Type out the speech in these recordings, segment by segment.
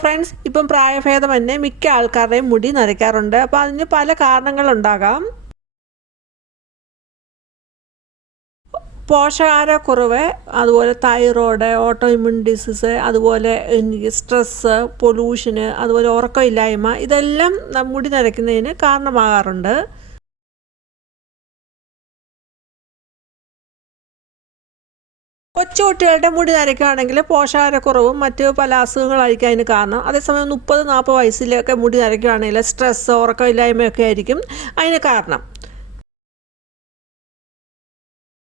Friends, ഇപ്പം പ്രായഭേദമന്യേ മിക്ക ആൾക്കാരുടെയും മുടി നരയ്ക്കാറുണ്ട്. അപ്പോൾ അതിന് പല കാരണങ്ങളുണ്ടാകാം. പോഷകാഹാരക്കുറവ്, അതുപോലെ തൈറോയ്ഡ്, ഓട്ടോ ഇമ്മ്യൂൺ ഡിസീസ്, അതുപോലെ സ്ട്രെസ്സ്, പൊല്യൂഷന്, അതുപോലെ ഉറക്കമില്ലായ്മ, ഇതെല്ലാം മുടി നരയ്ക്കുന്നതിന് കാരണമാകാറുണ്ട്. കൊച്ചുകുട്ടികളുടെ മുടി നരയ്ക്കുകയാണെങ്കിൽ പോഷകാഹാരക്കുറവും മറ്റ് പല അസുഖങ്ങളായിരിക്കും അതിന് കാരണം. അതേസമയം 30-40 വയസ്സിലൊക്കെ മുടി നരയ്ക്കുകയാണെങ്കിൽ സ്ട്രെസ്സ്, ഉറക്കമില്ലായ്മയൊക്കെ ആയിരിക്കും അതിന് കാരണം.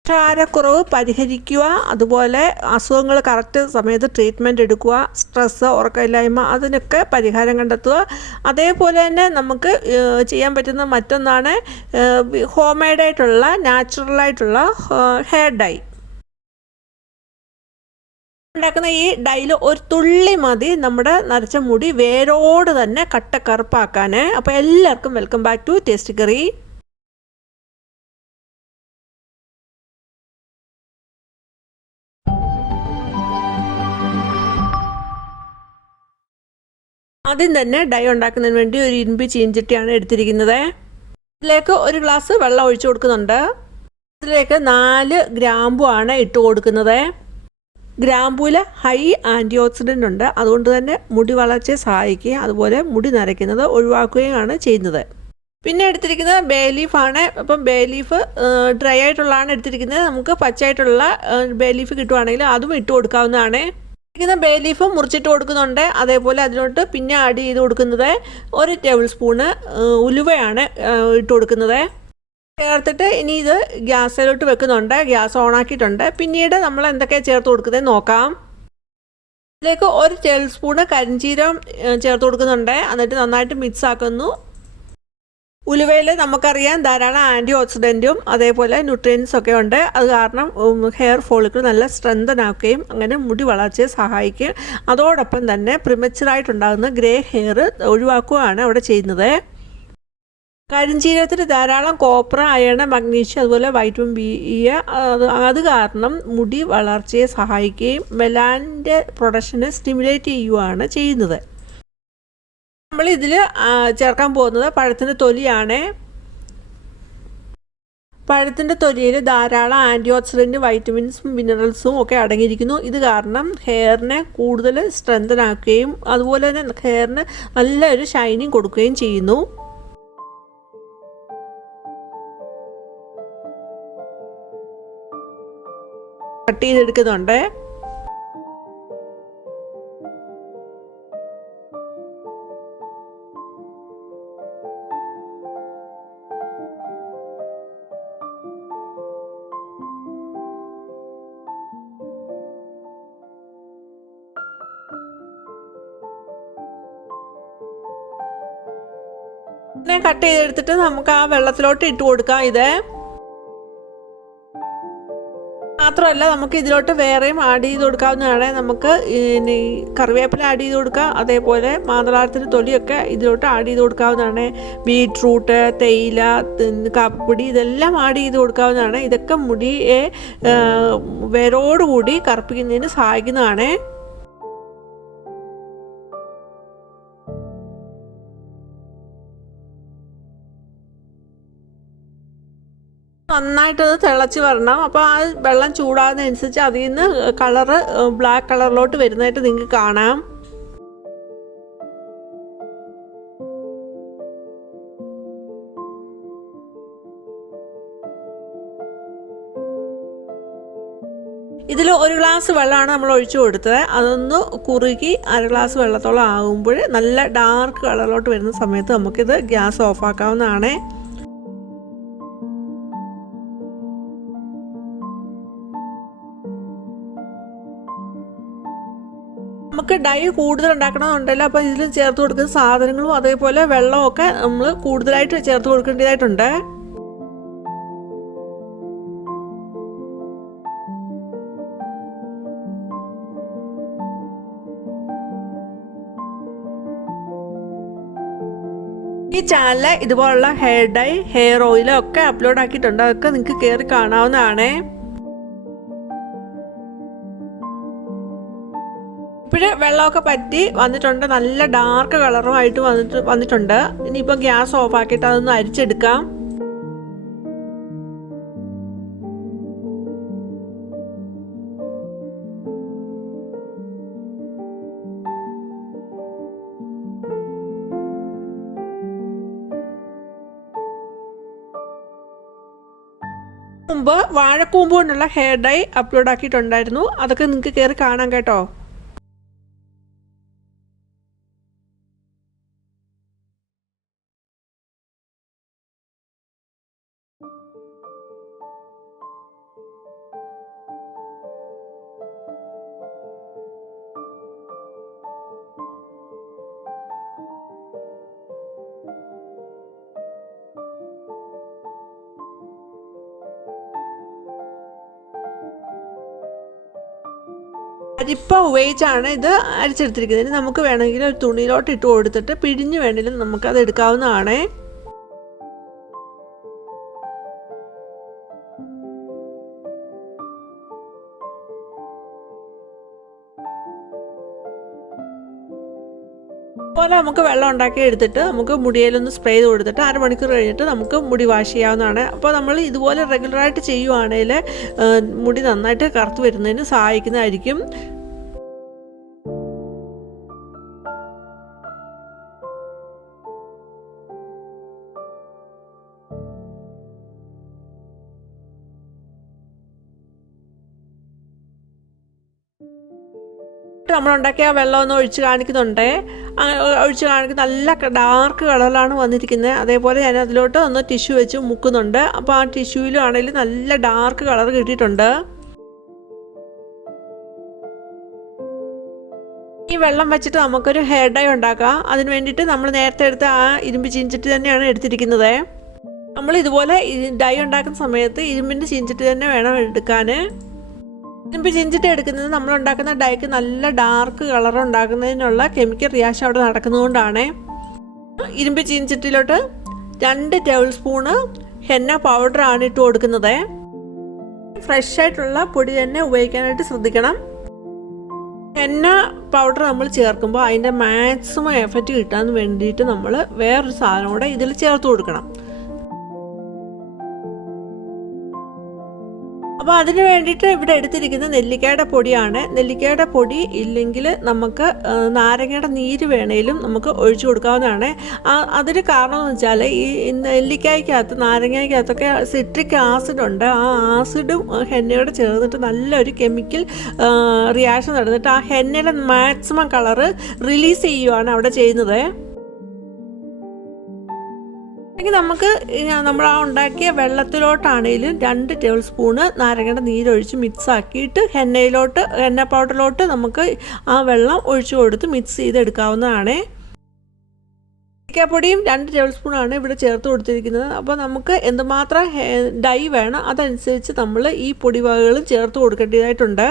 പോഷകാഹാരക്കുറവ് പരിഹരിക്കുക, അതുപോലെ അസുഖങ്ങൾ കറക്റ്റ് സമയത്ത് ട്രീറ്റ്മെൻറ്റ് എടുക്കുക, സ്ട്രെസ്സ്, ഉറക്കമില്ലായ്മ, അതിനൊക്കെ പരിഹാരം കണ്ടെത്തുക. അതേപോലെ തന്നെ നമുക്ക് ചെയ്യാൻ പറ്റുന്ന മറ്റൊന്നാണ് ഹോം മെയ്ഡായിട്ടുള്ള നാച്ചുറലായിട്ടുള്ള ഹെയർ ഡൈ. ഉണ്ടാക്കുന്ന ഈ ഡൈയിൽ ഒരു തുള്ളി മതി നമ്മുടെ നരച്ച മുടി വേരോട് തന്നെ കറുപ്പാക്കാൻ. അപ്പോൾ എല്ലാവർക്കും welcome back to tasty curry. ആദ്യം തന്നെ ഡൈ ഉണ്ടാക്കുന്നതിന് വേണ്ടി ഒരു ഇരുമ്പ് ചീഞ്ചട്ടിയാണ് എടുത്തിരിക്കുന്നത്. ഇതിലേക്ക് 1 ഗ്ലാസ് വെള്ളം ഒഴിച്ചു കൊടുക്കുന്നുണ്ട്. ഇതിലേക്ക് 4 ഗ്രാമ്പു ആണ് ഇട്ട് കൊടുക്കുന്നത്. ഗ്രാമ്പൂവിൽ ഹൈ ആൻറ്റി ഓക്സിഡൻ്റ് ഉണ്ട്, അതുകൊണ്ട് തന്നെ മുടി വളർച്ചയെ സഹായിക്കുകയും അതുപോലെ മുടി നരയ്ക്കുന്നത് ഒഴിവാക്കുകയാണ് ചെയ്യുന്നത്. പിന്നെ എടുത്തിരിക്കുന്നത് ബേ ലീഫാണ്. അപ്പം ബേ ലീഫ് ഡ്രൈ ആയിട്ടുള്ളതാണ് എടുത്തിരിക്കുന്നത്. നമുക്ക് പച്ചയായിട്ടുള്ള ബേ ലീഫ് കിട്ടുവാണെങ്കിൽ അതും ഇട്ട് കൊടുക്കാവുന്നതാണ്. ബേ ലീഫ് മുറിച്ചിട്ട് കൊടുക്കുന്നുണ്ട്. അതേപോലെ അതിലോട്ട് പിന്നെ ആഡ് ചെയ്ത് കൊടുക്കുന്നത് 1 ടേബിൾ സ്പൂണ് ഉലുവയാണ് ഇട്ട് കൊടുക്കുന്നത്. ചേർത്തിട്ട് ഇനി ഇത് ഗ്യാസിലോട്ട് വെക്കുന്നുണ്ട്. ഗ്യാസ് ഓണാക്കിയിട്ടുണ്ട്. പിന്നീട് നമ്മൾ എന്തൊക്കെയാണ് ചേർത്ത് കൊടുക്കുന്നത് നോക്കാം. ഇതിലേക്ക് 1 ടേബിൾ സ്പൂണ് കരിഞ്ചീരകം ചേർത്ത് കൊടുക്കുന്നുണ്ട്. എന്നിട്ട് നന്നായിട്ട് മിക്സ് ആക്കുന്നു. ഉലുവയിൽ നമുക്കറിയാം ധാരാളം ആൻറ്റി ഓക്സിഡൻറ്റും അതേപോലെ ന്യൂട്രിയൻസ് ഒക്കെ ഉണ്ട്. അത് കാരണം ഹെയർ ഫോളിക്കിൾ നല്ല സ്ട്രെങ്തൻ ആക്കുകയും അങ്ങനെ മുടി വളർച്ചയെ സഹായിക്കുകയും അതോടൊപ്പം തന്നെ പ്രിമച്ചുറായിട്ടുണ്ടാകുന്ന ഗ്രേ ഹെയർ ഒഴിവാക്കുകയാണ് അവിടെ ചെയ്യുന്നത്. കരിഞ്ചീരകത്തിൽ ധാരാളം കോപ്പർ, അയൺ, മഗ്നീഷ്യം, അതുപോലെ വൈറ്റമിൻ ബി, അത് കാരണം മുടി വളർച്ചയെ സഹായിക്കുകയും മെലാനിൻ്റെ പ്രൊഡക്ഷനെ സ്റ്റിമുലേറ്റ് ചെയ്യുകയാണ് ചെയ്യുന്നത്. നമ്മൾ ഇതിൽ ചേർക്കാൻ പോകുന്നത് പഴത്തിൻ്റെ തൊലിയാണ്. പഴത്തിൻ്റെ തൊലിയിൽ ധാരാളം ആൻറ്റി ഓക്സിഡൻറ്റ്, വൈറ്റമിൻസും മിനറൽസും ഒക്കെ അടങ്ങിയിരിക്കുന്നു. ഇത് കാരണം ഹെയറിനെ കൂടുതൽ സ്ട്രെങ്തൻ ആക്കുകയും അതുപോലെ തന്നെ ഹെയറിന് നല്ലൊരു ഷൈനിങ് കൊടുക്കുകയും ചെയ്യുന്നു. കട്ട് ചെയ്തെടുക്കുന്നുണ്ട്. കട്ട് ചെയ്തെടുത്തിട്ട് നമുക്ക് ആ വെള്ളത്തിലോട്ട് ഇട്ട് കൊടുക്കാം. ഇത് മാത്രമല്ല നമുക്ക് ഇതിലോട്ട് വേറെയും ആഡ് ചെയ്ത് കൊടുക്കാവുന്നതാണ്. നമുക്ക് കറിവേപ്പില ആഡ് ചെയ്ത് കൊടുക്കാം. അതേപോലെ മാതളാരത്തിൻ്റെ തൊലിയൊക്കെ ഇതിലോട്ട് ആഡ് ചെയ്ത് കൊടുക്കാവുന്നതാണ്. ബീട്രൂട്ട്, തേയില, കാപ്പിപ്പൊടി, ഇതെല്ലാം ആഡ് ചെയ്ത് കൊടുക്കാവുന്നതാണ്. ഇതൊക്കെ മുടിയെ വേരോടുകൂടി കറുപ്പിക്കുന്നതിന് സഹായിക്കുന്നതാണ്. നന്നായിട്ടത് തിളച്ച് വരണം. അപ്പോൾ ആ വെള്ളം ചൂടാകുന്നതനുസരിച്ച് അതിൽ നിന്ന് കളറ് ബ്ലാക്ക് കളറിലോട്ട് വരുന്നതായിട്ട് നിങ്ങൾക്ക് കാണാം. ഇതിൽ 1 ഗ്ലാസ് വെള്ളമാണ് നമ്മൾ ഒഴിച്ചു കൊടുത്തത്. അതൊന്ന് കുറുകി 1/2 ഗ്ലാസ് വെള്ളത്തോളം ആകുമ്പോൾ നല്ല ഡാർക്ക് കളറിലോട്ട് വരുന്ന സമയത്ത് നമുക്കിത് ഗ്യാസ് ഓഫാക്കാവുന്നതാണ്. നമുക്ക് ഡൈ കൂടുതൽ ഉണ്ടാക്കണമെന്നുണ്ടല്ലോ. അപ്പോൾ ഇതിൽ ചേർത്ത് കൊടുക്കുന്ന സാധനങ്ങളും അതേപോലെ വെള്ളമൊക്കെ നമ്മൾ കൂടുതലായിട്ട് ചേർത്ത് കൊടുക്കേണ്ടതായിട്ടുണ്ട്. ഈ ചാനലിൽ ഇതുപോലുള്ള ഹെയർ ഡൈ, ഹെയർ ഓയിൽ ഒക്കെ അപ്ലോഡ് ആക്കിയിട്ടുണ്ട്. അതൊക്കെ നിങ്ങൾക്ക് കയറി കാണാവുന്നതാണ്. ഇപ്പോഴ് വെള്ളമൊക്കെ പറ്റി വന്നിട്ടുണ്ട്, നല്ല ഡാർക്ക് കളറുമായിട്ട് വന്നിട്ടുണ്ട്. ഇനിയിപ്പോൾ ഗ്യാസ് ഓഫ് ആക്കിയിട്ട് അതൊന്ന് അരിച്ചെടുക്കാം. മുമ്പ് വാഴക്കൂമ്പ് കൊണ്ടുള്ള ഹെയർ ഡൈ അപ്ലോഡ് ആക്കിയിട്ടുണ്ടായിരുന്നു, അതൊക്കെ നിങ്ങൾക്ക് കയറി കാണാം കേട്ടോ. അരിപ്പ ഉപയോഗിച്ചാണ് ഇത് അരിച്ചെടുത്തിരിക്കുന്നത്. നമുക്ക് വേണമെങ്കിൽ ഒരു തുണിയിലോട്ട് ഇട്ട് കൊടുത്തിട്ട് പിഴിഞ്ഞ് വേണമെങ്കിലും നമുക്കത് എടുക്കാവുന്നതാണ്. അതുപോലെ നമുക്ക് വെള്ളം ഉണ്ടാക്കി എടുത്തിട്ട് നമുക്ക് മുടിയിലൊന്ന് സ്പ്രേ ചെയ്ത് കൊടുത്തിട്ട് അരമണിക്കൂർ കഴിഞ്ഞിട്ട് നമുക്ക് മുടി വാഷ് ചെയ്യാവുന്നതാണ്. അപ്പോൾ നമ്മൾ ഇതുപോലെ റെഗുലറായിട്ട് ചെയ്യുവാണെങ്കിൽ മുടി നന്നായിട്ട് കറുത്ത് വരുന്നതിന് സഹായിക്കുന്നതായിരിക്കും. നമ്മളുണ്ടാക്കിയ വെള്ളം ഒന്ന് ഒഴിച്ച് കാണിക്കുന്നുണ്ട്. ഒഴിച്ച് കാണിക്കുന്ന നല്ല ഡാർക്ക് കളറിലാണ് വന്നിരിക്കുന്നത്. അതേപോലെ ഞാൻ അതിലോട്ട് ഒന്ന് ടിഷ്യൂ വെച്ച് മുക്കുന്നുണ്ട്. അപ്പോൾ ആ ടിഷ്യൂവിലും ആണെങ്കിലും നല്ല ഡാർക്ക് കളർ കിട്ടിയിട്ടുണ്ട്. ഈ വെള്ളം വെച്ചിട്ട് നമുക്കൊരു ഹെയർ ഡൈ ഉണ്ടാക്കാം. അതിന് വേണ്ടിയിട്ട് നമ്മൾ നേരത്തെ എടുത്ത ആ ഇരുമ്പ് ചീഞ്ചട്ടി തന്നെയാണ് എടുത്തിരിക്കുന്നത്. നമ്മൾ ഇതുപോലെ ഡൈ ഉണ്ടാക്കുന്ന സമയത്ത് ഇരുമ്പിൻ്റെ ചീഞ്ചട്ടി തന്നെ വേണം എടുക്കാൻ. ഇരുമ്പ് ചീഞ്ചട്ടി എടുക്കുന്നത് നമ്മളുണ്ടാക്കുന്ന ഡൈക്ക് നല്ല ഡാർക്ക് കളർ ഉണ്ടാക്കുന്നതിനുള്ള കെമിക്കൽ റിയാക്ഷൻ അവിടെ നടക്കുന്നതുകൊണ്ടാണ്. ഇരുമ്പ് ചീഞ്ചട്ടിയിലോട്ട് 2 ടേബിൾ സ്പൂണ് ഹെന്ന പൗഡറാണ് ഇട്ട് കൊടുക്കുന്നത്. ഫ്രഷ് ആയിട്ടുള്ള പൊടി തന്നെ ഉപയോഗിക്കാനായിട്ട് ശ്രദ്ധിക്കണം. ഹെന്ന പൗഡർ നമ്മൾ ചേർക്കുമ്പോൾ അതിൻ്റെ മാക്സിമം എഫക്റ്റ് കിട്ടാൻ വേണ്ടിയിട്ട് നമ്മൾ വേറൊരു സാധനം കൂടെ ഇതിൽ ചേർത്ത് കൊടുക്കണം. അപ്പോൾ അതിന് വേണ്ടിയിട്ട് ഇവിടെ എടുത്തിരിക്കുന്ന നെല്ലിക്കയുടെ പൊടിയാണ്. നെല്ലിക്കയുടെ പൊടി ഇല്ലെങ്കിൽ നമുക്ക് നാരങ്ങയുടെ നീര് വേണേലും നമുക്ക് ഒഴിച്ചു കൊടുക്കാവുന്നതാണ്. അതിന് കാരണം എന്ന് വെച്ചാൽ ഈ നെല്ലിക്കായ്ക്കകത്ത് നാരങ്ങയ്ക്കകത്തൊക്കെ സിട്രിക് ആസിഡ് ഉണ്ട്. ആ ആസിഡും ഹെന്നയോട് ചേർന്നിട്ട് നല്ലൊരു കെമിക്കൽ റിയാക്ഷൻ നടന്നിട്ട് ആ ഹെന്നയുടെ മാക്സിമം കളറ് റിലീസ് ചെയ്യുവാണ് അവിടെ ചെയ്യുന്നത്. അല്ലെങ്കിൽ നമുക്ക് നമ്മൾ ആ ഉണ്ടാക്കിയ വെള്ളത്തിലോട്ടാണെങ്കിലും 2 ടേബിൾ സ്പൂണ് നാരങ്ങയുടെ നീരൊഴിച്ച് മിക്സ് ആക്കിയിട്ട് ഹെന്ന പൗഡറിലോട്ട് നമുക്ക് ആ വെള്ളം ഒഴിച്ചു കൊടുത്ത് മിക്സ് ചെയ്തെടുക്കാവുന്നതാണ്. ഏലക്കാപ്പൊടിയും 2 ടേബിൾ സ്പൂണാണ് ഇവിടെ ചേർത്ത് കൊടുത്തിരിക്കുന്നത്. അപ്പോൾ നമുക്ക് എന്തുമാത്രം ഡൈ വേണം അതനുസരിച്ച് നമ്മൾ ഈ പൊടിവകകളും ചേർത്ത് കൊടുക്കേണ്ടതായിട്ടുണ്ട്.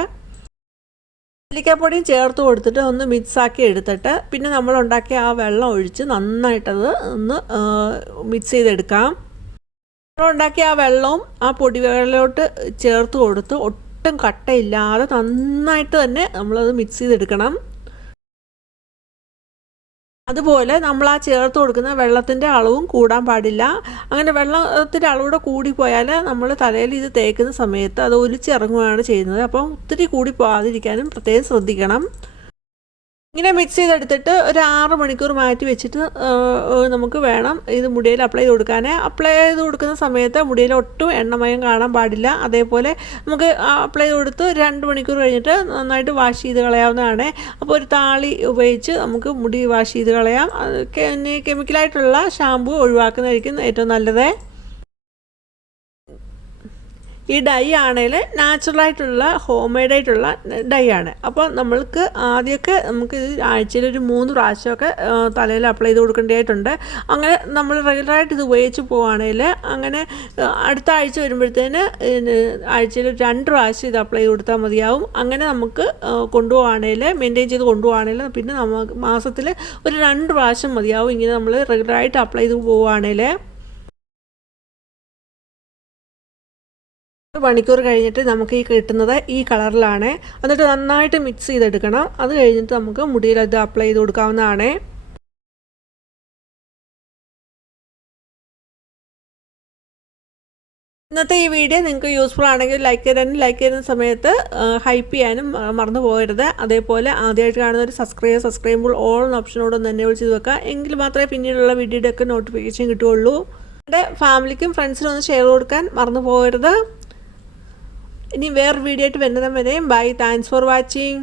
ഏലക്കാപ്പൊടിയും ചേർത്ത് കൊടുത്തിട്ട് ഒന്ന് മിക്സാക്കി എടുത്തിട്ട് പിന്നെ നമ്മൾ ഉണ്ടാക്കിയ ആ വെള്ളം ഒഴിച്ച് നന്നായിട്ടത് ഒന്ന് മിക്സ് ചെയ്തെടുക്കാം. നമ്മളുണ്ടാക്കിയ ആ വെള്ളവും ആ പൊടിവെള്ളത്തിലോട്ട് ചേർത്ത് കൊടുത്ത് ഒട്ടും കട്ടയില്ലാതെ നന്നായിട്ട് തന്നെ നമ്മളത് മിക്സ് ചെയ്തെടുക്കണം. അതുപോലെ നമ്മൾ ആ ചേർത്ത് കൊടുക്കുന്ന വെള്ളത്തിൻ്റെ അളവും കൂടാൻ പാടില്ല. അങ്ങനെ വെള്ളത്തിൻ്റെ അളവൂടെ കൂടിപ്പോയാൽ നമ്മൾ തലയിൽ ഇത് തേക്കുന്ന സമയത്ത് അത് ഒലിച്ചിറങ്ങുകയാണ് ചെയ്യുന്നത്. അപ്പം ഒത്തിരി കൂടി പോകാതിരിക്കാനും പ്രത്യേകം ശ്രദ്ധിക്കണം. ഇങ്ങനെ മിക്സ് ചെയ്തെടുത്തിട്ട് ഒരു 6 മണിക്കൂർ മാറ്റി വെച്ചിട്ട് നമുക്ക് വേണം ഇത് മുടിയിൽ അപ്ലൈ ചെയ്ത് കൊടുക്കാൻ. അപ്ലൈ ചെയ്ത് കൊടുക്കുന്ന സമയത്ത് മുടിയിൽ ഒട്ടും എണ്ണമയം കാണാൻ പാടില്ല. അതേപോലെ നമുക്ക് അപ്ലൈ ചെയ്ത് കൊടുത്ത് 2 മണിക്കൂർ കഴിഞ്ഞിട്ട് നന്നായിട്ട് വാഷ് ചെയ്ത് കളയാവുന്നതാണ്. അപ്പോൾ ഒരു താളി ഉപയോഗിച്ച് നമുക്ക് മുടി വാഷ് ചെയ്ത് കളയാം. കെമിക്കലായിട്ടുള്ള ഷാമ്പു ഒഴിവാക്കുന്നതായിരിക്കും ഏറ്റവും നല്ലത്. ഈ ഡൈ ആണെങ്കിൽ നാച്ചുറലായിട്ടുള്ള ഹോം മെയ്ഡായിട്ടുള്ള ഡൈ ആണ്. അപ്പോൾ നമ്മൾക്ക് ആദ്യമൊക്കെ നമുക്ക് ഇത് ആഴ്ചയിൽ ഒരു 3 പ്രാവശ്യമൊക്കെ തലയിൽ അപ്ലൈ ചെയ്ത് കൊടുക്കേണ്ടതായിട്ടുണ്ട്. അങ്ങനെ നമ്മൾ റെഗുലറായിട്ട് ഇത് ഉപയോഗിച്ച് പോവുകയാണെങ്കിൽ അങ്ങനെ അടുത്ത ആഴ്ച വരുമ്പോഴത്തേന് ആഴ്ചയിൽ 2 പ്രാവശ്യം ഇത് അപ്ലൈ ചെയ്ത് കൊടുത്താൽ മതിയാവും. അങ്ങനെ നമുക്ക് കൊണ്ടുപോവുകയാണെങ്കിൽ മെയിൻറ്റെയിൻ ചെയ്ത് കൊണ്ടുപോവുകയാണെങ്കിൽ പിന്നെ നമുക്ക് മാസത്തിൽ ഒരു 2 പ്രാവശ്യം മതിയാവും. ഇങ്ങനെ നമ്മൾ റെഗുലറായിട്ട് അപ്ലൈ ചെയ്ത് പോവുകയാണെങ്കിൽ 1 മണിക്കൂർ കഴിഞ്ഞിട്ട് നമുക്ക് ഈ കിട്ടുന്നത് ഈ കളറിലാണ്. എന്നിട്ട് നന്നായിട്ട് മിക്സ് ചെയ്തെടുക്കണം. അത് കഴിഞ്ഞിട്ട് നമുക്ക് മുടിയിൽ അത് അപ്ലൈ ചെയ്ത് കൊടുക്കാവുന്നതാണ്. ഇന്നത്തെ ഈ വീഡിയോ നിങ്ങൾക്ക് യൂസ്ഫുൾ ആണെങ്കിൽ ലൈക്ക് ചെയ്യുന്ന സമയത്ത് ഹൈപ്പ് ചെയ്യാനും മറന്നു പോകരുത്. അതേപോലെ ആദ്യമായിട്ട് കാണുന്ന ഒരു സബ്സ്ക്രൈബ് ഓൾ എന്ന ഓപ്ഷനോടൊന്ന് എന്നെ വിളിച്ച് വെക്കുക. എങ്കിൽ മാത്രമേ പിന്നീടുള്ള വീഡിയോയുടെ ഒക്കെ നോട്ടിഫിക്കേഷൻ കിട്ടുകയുള്ളൂ. എൻ്റെ ഫാമിലിക്കും ഫ്രണ്ട്സിനും ഒന്ന് ഷെയർ കൊടുക്കാൻ മറന്നു പോകരുത്. ഇനി വേറൊരു വീഡിയോ ആയിട്ട് വരുന്നതും വരെയും ബൈ. Thanks for watching.